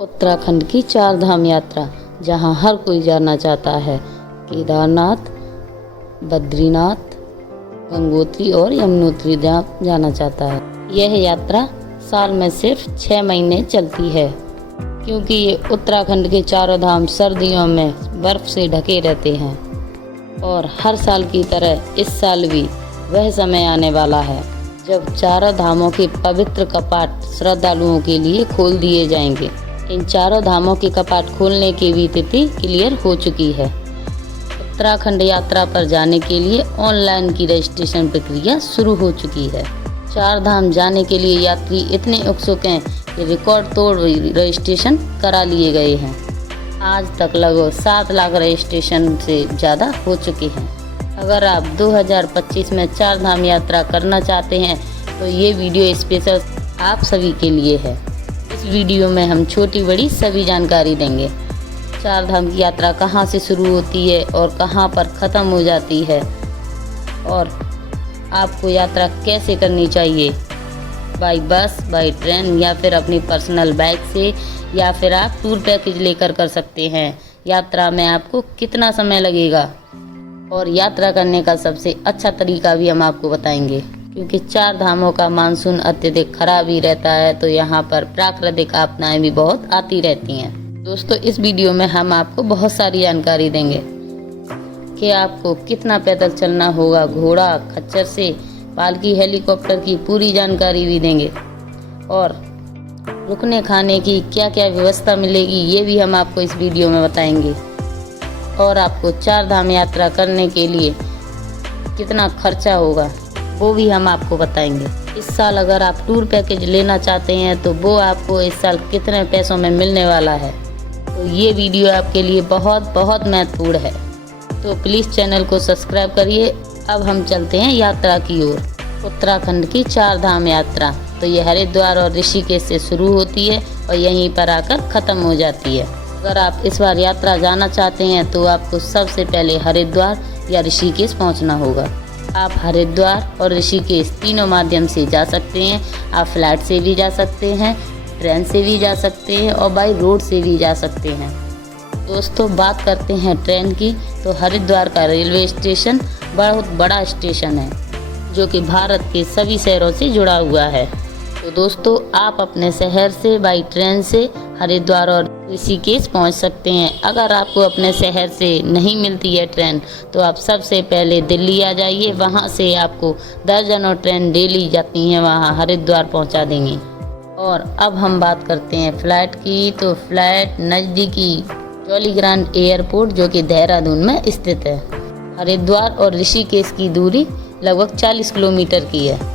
उत्तराखंड की 4 धाम यात्रा, जहां हर कोई जाना चाहता है। केदारनाथ, बद्रीनाथ, गंगोत्री और यमुनोत्री जाना चाहता है। यह यात्रा साल में सिर्फ 6 महीने चलती है, क्योंकि ये उत्तराखंड के चारों धाम सर्दियों में बर्फ से ढके रहते हैं। और हर साल की तरह इस साल भी वह समय आने वाला है जब चारों धामों के पवित्र कपाट श्रद्धालुओं के लिए खोल दिए जाएंगे। इन चारों धामों के कपाट खोलने की भी तिथि क्लियर हो चुकी है। उत्तराखंड यात्रा पर जाने के लिए ऑनलाइन की रजिस्ट्रेशन प्रक्रिया शुरू हो चुकी है। 4 धाम जाने के लिए यात्री इतने उत्सुक हैं कि रिकॉर्ड तोड़ रजिस्ट्रेशन करा लिए गए हैं। आज तक लगभग 7 लाख रजिस्ट्रेशन से ज़्यादा हो चुके हैं। अगर आप 2025 में 4 धाम यात्रा करना चाहते हैं तो ये वीडियो स्पेशल आप सभी के लिए है। इस वीडियो में हम छोटी बड़ी सभी जानकारी देंगे। 4 धाम की यात्रा कहाँ से शुरू होती है और कहाँ पर ख़त्म हो जाती है, और आपको यात्रा कैसे करनी चाहिए, बाई बस, बाई ट्रेन या फिर अपनी पर्सनल बाइक से, या फिर आप टूर पैकेज लेकर कर सकते हैं। यात्रा में आपको कितना समय लगेगा और यात्रा करने का सबसे अच्छा तरीका भी हम आपको बताएंगे। क्योंकि 4 धामों का मानसून अत्यधिक खराब ही रहता है, तो यहाँ पर प्राकृतिक आपदाएं भी बहुत आती रहती हैं। दोस्तों, इस वीडियो में हम आपको बहुत सारी जानकारी देंगे कि आपको कितना पैदल चलना होगा, घोड़ा, खच्चर से, पालकी, हेलीकॉप्टर की पूरी जानकारी भी देंगे। और रुकने खाने की क्या क्या व्यवस्था मिलेगी ये भी हम आपको इस वीडियो में बताएंगे। और आपको 4 धाम यात्रा करने के लिए कितना खर्चा होगा वो भी हम आपको बताएंगे। इस साल अगर आप टूर पैकेज लेना चाहते हैं तो वो आपको इस साल कितने पैसों में मिलने वाला है, तो ये वीडियो आपके लिए बहुत बहुत महत्वपूर्ण है। तो प्लीज़ चैनल को सब्सक्राइब करिए। अब हम चलते हैं यात्रा की ओर। उत्तराखंड की 4 धाम यात्रा तो ये हरिद्वार और ऋषिकेश से शुरू होती है और यहीं पर आकर ख़त्म हो जाती है। अगर आप इस बार यात्रा जाना चाहते हैं तो आपको सबसे पहले हरिद्वार या ऋषिकेश पहुंचना होगा। आप हरिद्वार और ऋषिकेश तीनों माध्यम से जा सकते हैं। आप फ्लाइट से भी जा सकते हैं, ट्रेन से भी जा सकते हैं और बाई रोड से भी जा सकते हैं। दोस्तों, बात करते हैं ट्रेन की, तो हरिद्वार का रेलवे स्टेशन बहुत बड़ा स्टेशन है जो कि भारत के सभी शहरों से जुड़ा हुआ है। तो दोस्तों, आप अपने शहर से बाई ट्रेन से हरिद्वार और ऋषिकेश पहुंच सकते हैं। अगर आपको अपने शहर से नहीं मिलती है ट्रेन तो आप सबसे पहले दिल्ली आ जाइए। वहां से आपको दर्जनों ट्रेन डेली जाती हैं, वहां हरिद्वार पहुंचा देंगी। और अब हम बात करते हैं फ़्लाइट की, तो फ़्लाइट नज़दीकी जॉलीग्रांट एयरपोर्ट जो कि देहरादून में स्थित है। हरिद्वार और ऋषिकेश की दूरी लगभग 40 किलोमीटर की है।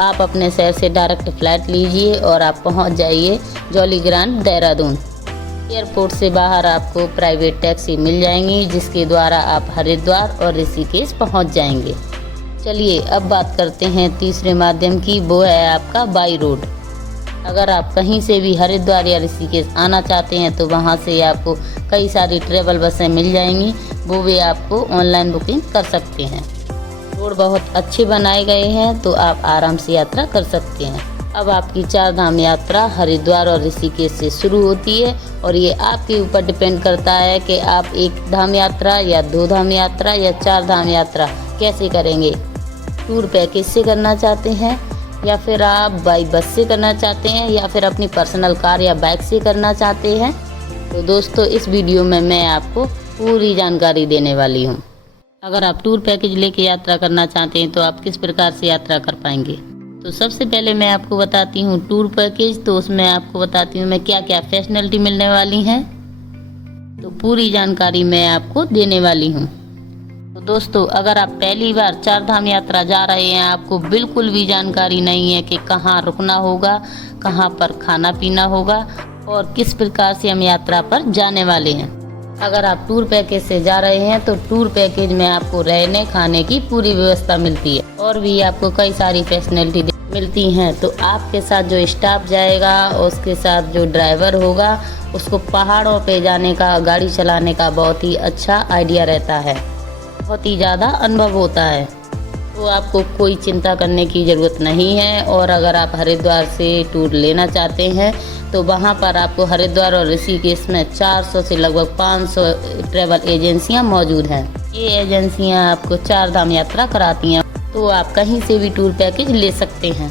आप अपने शहर से डायरेक्ट फ़्लाइट लीजिए और आप पहुंच जाइए जॉलीग्रांट देहरादून। एयरपोर्ट से बाहर आपको प्राइवेट टैक्सी मिल जाएंगी जिसके द्वारा आप हरिद्वार और ऋषिकेश पहुंच जाएंगे। चलिए अब बात करते हैं तीसरे माध्यम की, वो है आपका बाई रोड। अगर आप कहीं से भी हरिद्वार या ऋषिकेश आना चाहते हैं तो वहां से आपको कई सारी ट्रेवल बसें मिल जाएंगी, वो भी आपको ऑनलाइन बुकिंग कर सकते हैं। रोड बहुत अच्छे बनाए गए हैं तो आप आराम से यात्रा कर सकते हैं। अब आपकी 4 धाम यात्रा हरिद्वार और ऋषिकेश से शुरू होती है और ये आपके ऊपर डिपेंड करता है कि आप 1 धाम यात्रा या 2 धाम यात्रा या 4 धाम यात्रा कैसे करेंगे। टूर पैकेज से करना चाहते हैं या फिर आप बाई बस से करना चाहते हैं या फिर अपनी पर्सनल कार या बाइक से करना चाहते हैं। तो दोस्तों, इस वीडियो में मैं आपको पूरी जानकारी देने वाली हूँ। अगर आप टूर पैकेज लेके यात्रा करना चाहते हैं तो आप किस प्रकार से यात्रा कर पाएंगे। तो सबसे पहले मैं आपको बताती हूँ टूर पैकेज, तो उसमें आपको बताती हूँ मैं क्या क्या फैसिलिटी मिलने वाली हैं। तो पूरी जानकारी मैं आपको देने वाली हूँ। तो दोस्तों, अगर आप पहली बार 4 धाम यात्रा जा रहे हैं, आपको बिल्कुल भी जानकारी नहीं है कि कहाँ रुकना होगा, कहाँ पर खाना पीना होगा और किस प्रकार से हम यात्रा पर जाने वाले हैं। अगर आप टूर पैकेज से जा रहे हैं तो टूर पैकेज में आपको रहने खाने की पूरी व्यवस्था मिलती है और भी आपको कई सारी फैसिलिटी मिलती हैं। तो आपके साथ जो स्टाफ जाएगा, उसके साथ जो ड्राइवर होगा, उसको पहाड़ों पे जाने का, गाड़ी चलाने का बहुत ही अच्छा आइडिया रहता है, बहुत ही ज़्यादा अनुभव होता है। तो आपको कोई चिंता करने की ज़रूरत नहीं है। और अगर आप हरिद्वार से टूर लेना चाहते हैं तो वहाँ पर आपको हरिद्वार और ऋषिकेश में 400 से लगभग 500 ट्रैवल एजेंसियाँ मौजूद हैं। ये एजेंसियाँ आपको 4 धाम यात्रा कराती हैं, तो आप कहीं से भी टूर पैकेज ले सकते हैं।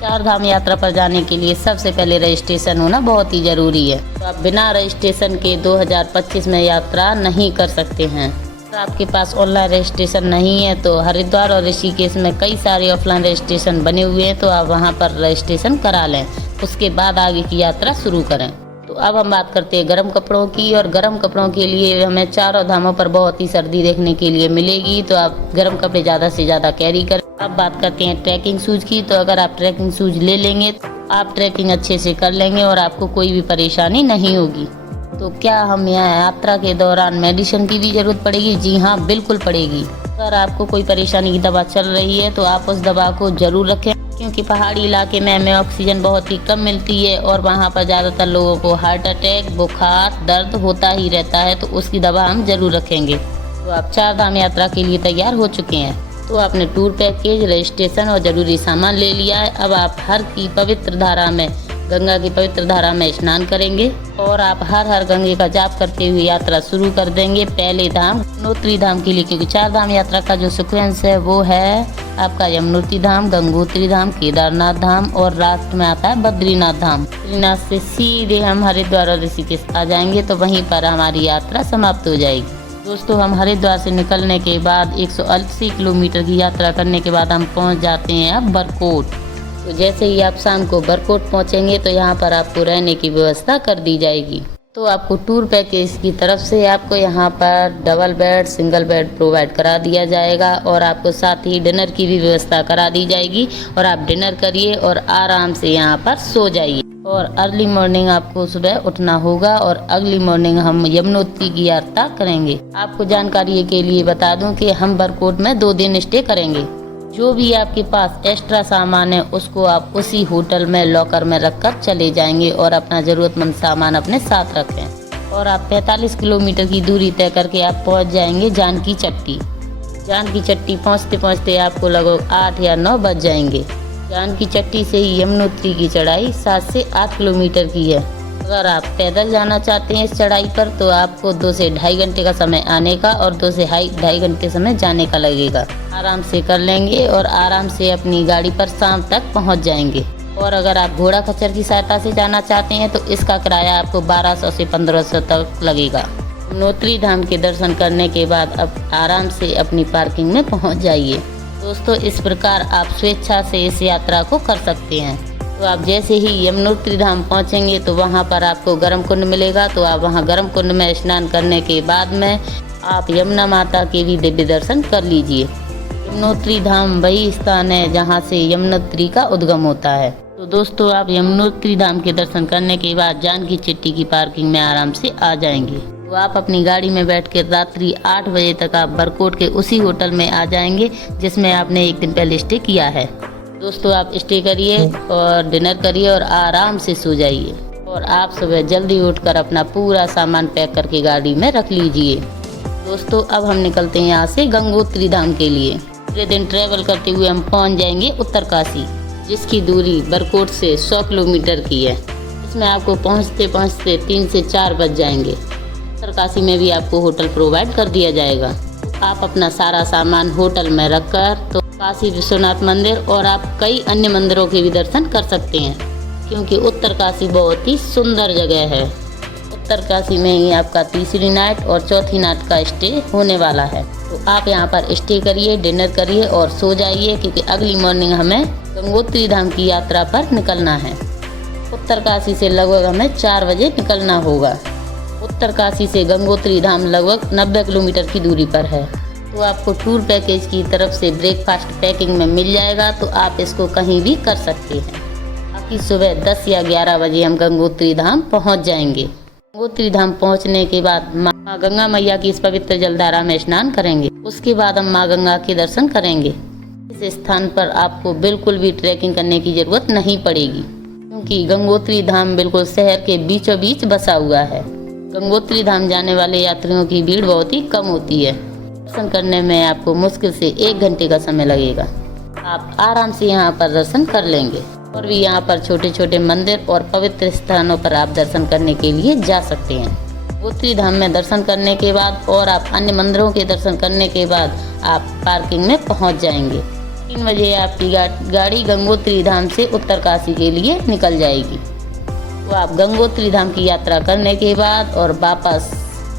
4 धाम यात्रा पर जाने के लिए सबसे पहले रजिस्ट्रेशन होना बहुत ही ज़रूरी है। तो आप बिना रजिस्ट्रेशन के 2025 में यात्रा नहीं कर सकते हैं। अगर आपके पास ऑनलाइन रजिस्ट्रेशन नहीं है तो हरिद्वार और ऋषिकेश में कई सारे ऑफलाइन रजिस्ट्रेशन बने हुए हैं, तो आप वहां पर रजिस्ट्रेशन करा लें। उसके बाद आगे की यात्रा शुरू करें। तो अब हम बात करते हैं गर्म कपड़ों की। और गर्म कपड़ों के लिए हमें चारों धामों पर बहुत ही सर्दी देखने के लिए मिलेगी, तो आप गर्म कपड़े ज़्यादा से ज़्यादा कैरी करें। अब बात करते हैं ट्रैकिंग शूज़ की। तो अगर आप ट्रैकिंग शूज़ ले लेंगे तो आप ट्रैकिंग अच्छे से कर लेंगे और आपको कोई भी परेशानी नहीं होगी। तो क्या हम यहाँ यात्रा के दौरान मेडिसिन की भी ज़रूरत पड़ेगी? जी हाँ, बिल्कुल पड़ेगी। अगर आपको कोई परेशानी की दवा चल रही है तो आप उस दवा को ज़रूर रखें, क्योंकि पहाड़ी इलाके में हमें ऑक्सीजन बहुत ही कम मिलती है और वहाँ पर ज़्यादातर लोगों को हार्ट अटैक, बुखार, दर्द होता ही रहता है, तो उसकी दवा हम ज़रूर रखेंगे। तो आप 4 धाम यात्रा के लिए तैयार हो चुके हैं। तो आपने टूर पैकेज, रजिस्ट्रेशन और ज़रूरी सामान ले लिया है। अब आप हर की पवित्र धारा में, गंगा की पवित्र धारा में स्नान करेंगे और आप हर हर गंगे का जाप करते हुए यात्रा शुरू कर देंगे। पहले धाम यमुनोत्री धाम के लिए, क्योंकि 4 धाम यात्रा का जो सीक्वेंस है वो है आपका यमुनोत्री धाम, गंगोत्री धाम, केदारनाथ धाम और लास्ट में आता है बद्रीनाथ धाम। बद्रीनाथ से सीधे हम हरिद्वार और ऋषिकेश आ जाएंगे, तो वहीं पर हमारी यात्रा समाप्त हो जाएगी। दोस्तों, हम हरिद्वार से निकलने के बाद 180 किलोमीटर की यात्रा करने के बाद हम पहुंच जाते हैं अब बरकोट। तो जैसे ही आप शाम को बरकोट पहुंचेंगे तो यहाँ पर आपको रहने की व्यवस्था कर दी जाएगी। तो आपको टूर पैकेज की तरफ से आपको यहाँ पर double bed, single bed provide करा दिया जाएगा और आपको साथ ही डिनर की भी व्यवस्था करा दी जाएगी। और आप डिनर करिए और आराम से यहाँ पर सो जाइए। और अर्ली मॉर्निंग आपको सुबह उठना होगा और अगली मॉर्निंग हम यमुनोत्री की यात्रा करेंगे। आपको जानकारी के लिए बता दूं कि हम बरकोट में 2 दिन स्टे करेंगे। जो भी आपके पास एक्स्ट्रा सामान है उसको आप उसी होटल में लॉकर में रखकर चले जाएंगे और अपना ज़रूरतमंद सामान अपने साथ रखें। और आप 45 किलोमीटर की दूरी तय करके आप पहुंच जाएंगे जानकी चट्टी। जानकी चट्टी पहुंचते पहुंचते आपको लगभग 8 या 9 बज जाएंगे। जानकी चट्टी से ही यमुनोत्री की चढ़ाई 7 से 8 किलोमीटर की है। अगर आप पैदल जाना चाहते हैं इस चढ़ाई पर तो आपको 2 से ढाई घंटे का समय आने का और 2 से ढाई घंटे समय जाने का लगेगा। आराम से कर लेंगे और आराम से अपनी गाड़ी पर शाम तक पहुंच जाएंगे। और अगर आप घोड़ा खच्चर की सहायता से जाना चाहते हैं तो इसका किराया आपको 1200 से 1500 तक लगेगा। यमुनोत्री धाम के दर्शन करने के बाद अब आराम से अपनी पार्किंग में पहुँच जाइए। दोस्तों, इस प्रकार आप स्वेच्छा से इस यात्रा को कर सकते हैं। तो आप जैसे ही यमुनोत्री धाम पहुंचेंगे तो वहां पर आपको गर्म कुंड मिलेगा, तो आप वहां गर्म कुंड में स्नान करने के बाद में आप यमुना माता के भी दिव्य दर्शन कर लीजिए। यमुनोत्री धाम वही स्थान है जहां से यमुनोत्री का उद्गम होता है। तो दोस्तों, आप यमुनोत्री धाम के दर्शन करने के बाद जानकी चट्टी की पार्किंग में आराम से आ जाएंगे। तो आप अपनी गाड़ी में बैठ कर रात्रि 8 बजे तक आप बरकोट के उसी होटल में आ जाएंगे जिसमें आपने एक दिन पहले स्टे किया है। दोस्तों, आप स्टे करिए और डिनर करिए और आराम से सो जाइए। और आप सुबह जल्दी उठकर अपना पूरा सामान पैक करके गाड़ी में रख लीजिए। दोस्तों, अब हम निकलते हैं यहाँ से गंगोत्री धाम के लिए। पूरे दिन ट्रैवल करते हुए हम पहुँच जाएंगे उत्तरकाशी, जिसकी दूरी बरकोट से 100 किलोमीटर की है। इसमें आपको पहुँचते पहुँचते 3 से 4 बज जाएंगे। उत्तरकाशी में भी आपको होटल प्रोवाइड कर दिया जाएगा। आप अपना सारा सामान होटल में रखकर तो काशी विश्वनाथ मंदिर और आप कई अन्य मंदिरों के भी दर्शन कर सकते हैं, क्योंकि उत्तरकाशी बहुत ही सुंदर जगह है। उत्तरकाशी में ही आपका तीसरी नाइट और चौथी नाइट का स्टे होने वाला है। तो आप यहाँ पर स्टे करिए, डिनर करिए और सो जाइए, क्योंकि अगली मॉर्निंग हमें गंगोत्री धाम की यात्रा पर निकलना है। उत्तरकाशी से लगभग हमें 4 बजे निकलना होगा। उत्तरकाशी से गंगोत्री धाम लगभग 90 किलोमीटर की दूरी पर है। तो आपको टूर पैकेज की तरफ से ब्रेकफास्ट पैकिंग में मिल जाएगा, तो आप इसको कहीं भी कर सकते हैं। बाकी सुबह 10 या 11 बजे हम गंगोत्री धाम पहुंच जाएंगे। गंगोत्री धाम पहुंचने के बाद माँ गंगा मैया की इस पवित्र जलधारा में स्नान करेंगे। उसके बाद हम माँ गंगा के दर्शन करेंगे। इस स्थान पर आपको बिल्कुल भी ट्रैकिंग करने की जरूरत नहीं पड़ेगी, क्योंकि गंगोत्री धाम बिल्कुल शहर के बीचों बीच बसा हुआ है। गंगोत्री धाम जाने वाले यात्रियों की भीड़ बहुत ही कम होती है। दर्शन करने में आपको मुश्किल से 1 घंटे का समय लगेगा। आप आराम से यहाँ पर दर्शन कर लेंगे। और भी यहाँ पर छोटे छोटे मंदिर और पवित्र स्थानों पर आप दर्शन करने के लिए जा सकते हैं। गंगोत्री धाम में दर्शन करने के बाद और आप अन्य मंदिरों के दर्शन करने के बाद आप पार्किंग में पहुँच जाएंगे। 3 बजे आपकी गाड़ी गंगोत्री धाम से उत्तरकाशी के लिए निकल जाएगी। तो आप गंगोत्री धाम की यात्रा करने के बाद और वापस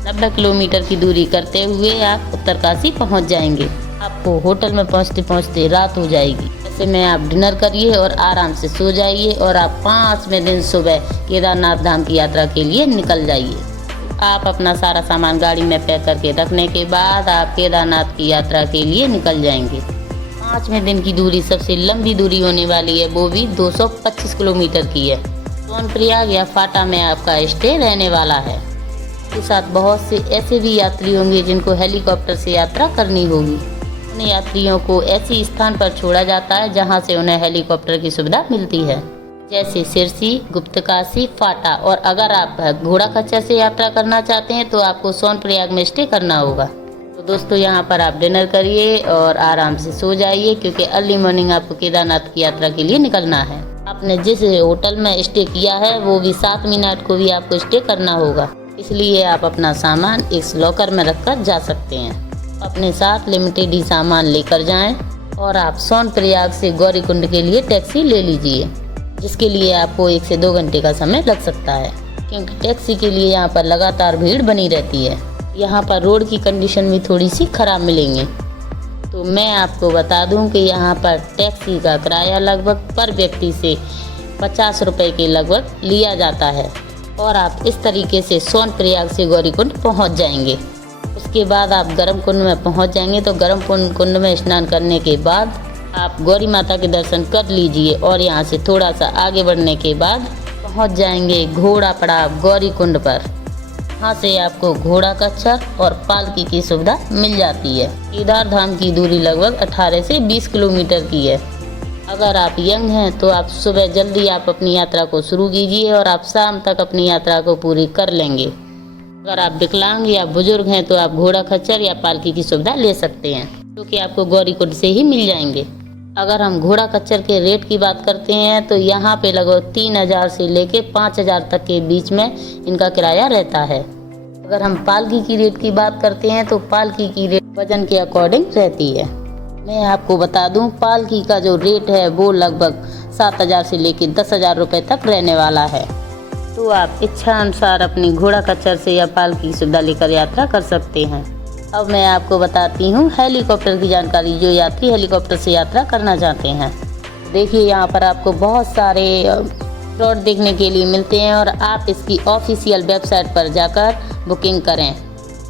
90 किलोमीटर की दूरी करते हुए आप उत्तरकाशी पहुंच जाएंगे। आपको होटल में पहुंचते पहुंचते रात हो जाएगी। ऐसे में आप डिनर करिए और आराम से सो जाइए और आप 5वें दिन सुबह केदारनाथ धाम की यात्रा के लिए निकल जाइए। आप अपना सारा सामान गाड़ी में पैक करके रखने के बाद आप केदारनाथ की यात्रा के लिए निकल जाएंगे। 5वें दिन की दूरी सबसे लंबी दूरी होने वाली है, वो भी 225 किलोमीटर की है। सोनप्रयाग या फाटा में आपका स्टे रहने वाला है। के साथ बहुत से ऐसे भी यात्री होंगे जिनको हेलीकॉप्टर से यात्रा करनी होगी। उन यात्रियों को ऐसे स्थान पर छोड़ा जाता है जहां से उन्हें हेलीकॉप्टर की सुविधा मिलती है, जैसे सिरसी, गुप्तकाशी, फाटा। और अगर आप घोड़ा खच्चर से यात्रा करना चाहते हैं तो आपको सोनप्रयाग में स्टे करना होगा। तो दोस्तों यहाँ पर आप डिनर करिए और आराम से सो जाइए, क्योंकि अर्ली मॉर्निंग आपको केदारनाथ की यात्रा के लिए निकलना है। आपने जिस होटल में स्टे किया है वो भी 7 मिनट को भी आपको स्टे करना होगा, इसलिए आप अपना सामान इस लॉकर में रखकर जा सकते हैं। अपने साथ लिमिटेड ही सामान लेकर जाएं और आप सोनप्रयाग से गौरीकुंड के लिए टैक्सी ले लीजिए, जिसके लिए आपको 1 से 2 घंटे का समय लग सकता है, क्योंकि टैक्सी के लिए यहाँ पर लगातार भीड़ बनी रहती है। यहाँ पर रोड की कंडीशन भी थोड़ी सी खराब मिलेंगी। तो मैं आपको बता दूं कि यहाँ पर टैक्सी का किराया लगभग पर व्यक्ति से 50 रुपये के लगभग लिया जाता है और आप इस तरीके से सोनप्रयाग से गौरीकुंड पहुँच जाएंगे। उसके बाद आप गर्म कुंड में पहुँच जाएंगे। तो गर्म कुंड में स्नान करने के बाद आप गौरी माता के दर्शन कर लीजिए और यहाँ से थोड़ा सा आगे बढ़ने के बाद पहुँच जाएंगे घोड़ा पड़ाव गौरीकुंड पर। यहाँ से आपको घोड़ा खच्चर और पालकी की सुविधा मिल जाती है। केदार धाम की दूरी लगभग 18 से 20 किलोमीटर की है। अगर आप यंग हैं तो आप सुबह जल्दी आप अपनी यात्रा को शुरू कीजिए और आप शाम तक अपनी यात्रा को पूरी कर लेंगे। अगर आप विकलांग या बुजुर्ग हैं तो आप घोड़ा खच्चर या पालकी की सुविधा ले सकते हैं, जो कि आपको गौरीकुंड से ही मिल जाएंगे। अगर हम घोड़ा खच्चर के रेट की बात करते हैं तो यहाँ पे लगभग 3000 से लेके 5000 तक के बीच में इनका किराया रहता है। अगर हम पालकी की रेट की बात करते हैं तो पालकी की रेट वजन के अकॉर्डिंग रहती है। मैं आपको बता दूं, पालकी का जो रेट है वो लगभग 7000 से लेके 10,000 रुपये तक रहने वाला है। तो आप इच्छा अनुसार अपनी घोड़ा खच्चर से या पालकी की सुविधा लेकर यात्रा कर सकते हैं। अब मैं आपको बताती हूँ हेलीकॉप्टर की जानकारी, जो यात्री हेलीकॉप्टर से यात्रा करना चाहते हैं। देखिए यहाँ पर आपको बहुत सारे स्लॉट देखने के लिए मिलते हैं और आप इसकी ऑफिशियल वेबसाइट पर जाकर बुकिंग करें,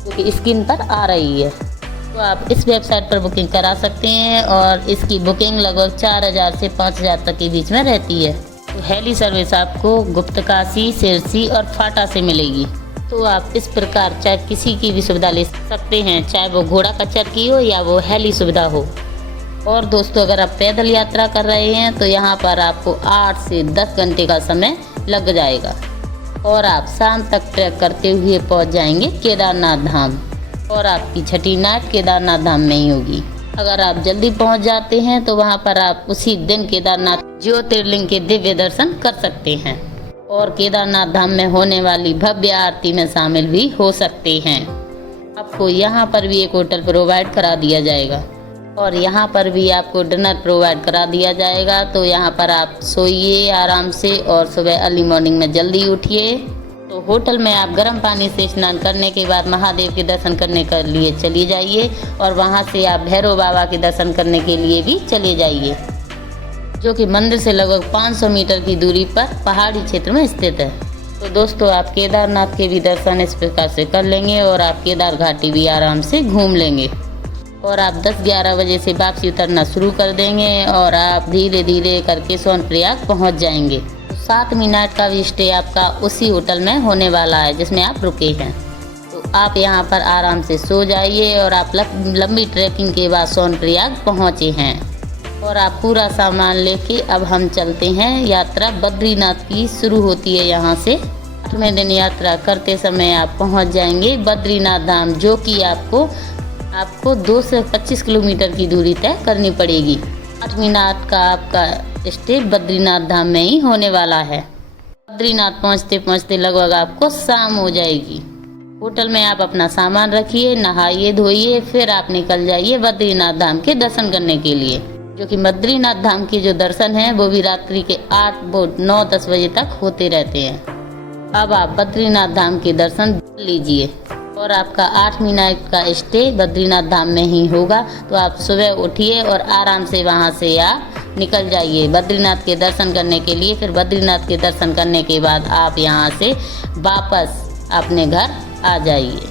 जो कि स्क्रीन पर आ रही है। तो आप इस वेबसाइट पर बुकिंग करा सकते हैं और इसकी बुकिंग लगभग 4000 से 5000 तक के बीच में रहती है। तो हेली सर्विस आपको गुप्तकाशी, सिरसी और फाटा से मिलेगी। तो आप इस प्रकार चाहे किसी की भी सुविधा ले सकते हैं, चाहे वो घोड़ा खच्चर की हो या वो हेली सुविधा हो। और दोस्तों अगर आप पैदल यात्रा कर रहे हैं तो यहाँ पर आपको 8 से 10 घंटे का समय लग जाएगा और आप शाम तक ट्रैक करते हुए पहुँच जाएंगे केदारनाथ धाम। और आपकी छठी नाइट केदारनाथ धाम में ही होगी। अगर आप जल्दी पहुंच जाते हैं तो वहां पर आप उसी दिन केदारनाथ ज्योतिर्लिंग के दिव्य दर्शन कर सकते हैं और केदारनाथ धाम में होने वाली भव्य आरती में शामिल भी हो सकते हैं। आपको यहाँ पर भी एक होटल प्रोवाइड करा दिया जाएगा और यहाँ पर भी आपको डिनर प्रोवाइड करा दिया जाएगा। तो यहाँ पर आप सोइए आराम से और सुबह अर्ली मॉर्निंग में जल्दी उठिए। तो होटल में आप गर्म पानी से स्नान करने के बाद महादेव के दर्शन करने के लिए चले जाइए और वहां से आप भैरव बाबा के दर्शन करने के लिए भी चले जाइए, जो कि मंदिर से लगभग 500 मीटर की दूरी पर पहाड़ी क्षेत्र में स्थित है। तो दोस्तों आप केदारनाथ के भी दर्शन इस प्रकार से कर लेंगे और आप केदार घाटी भी आराम से घूम लेंगे और आप 10-11 बजे से वापसी उतरना शुरू कर देंगे और आप धीरे धीरे करके सोनप्रयाग पहुँच जाएंगे। 7 मिनट का भी स्टे आपका उसी होटल में होने वाला है जिसमें आप रुके हैं। तो आप यहाँ पर आराम से सो जाइए और आप लंबी ट्रैकिंग के बाद सोनप्रयाग पहुँचे हैं और आप पूरा सामान लेके अब हम चलते हैं। यात्रा बद्रीनाथ की शुरू होती है यहाँ से। 8वें दिन यात्रा करते समय आप पहुँच जाएंगे बद्रीनाथ धाम, जो कि आपको आपको 2 से 25 किलोमीटर की दूरी तय करनी पड़ेगी। 8 मिनट का आपका स्टे बद्रीनाथ धाम में ही होने वाला है। बद्रीनाथ पहुंचते पहुंचते लगभग आपको शाम हो जाएगी। होटल में आप अपना सामान रखिए, नहाइए धोइए, फिर आप निकल जाइए बद्रीनाथ धाम के दर्शन करने के लिए, जो कि बद्रीनाथ धाम के जो दर्शन हैं वो भी रात्रि के 8, 9-10 बजे तक होते रहते हैं। अब आप बद्रीनाथ धाम के दर्शन लीजिए और आपका 8 मिनट का स्टे बद्रीनाथ धाम में ही होगा। तो आप सुबह उठिए और आराम से वहां से आप निकल जाइए बद्रीनाथ के दर्शन करने के लिए। फिर बद्रीनाथ के दर्शन करने के बाद आप यहां से वापस अपने घर आ जाइए।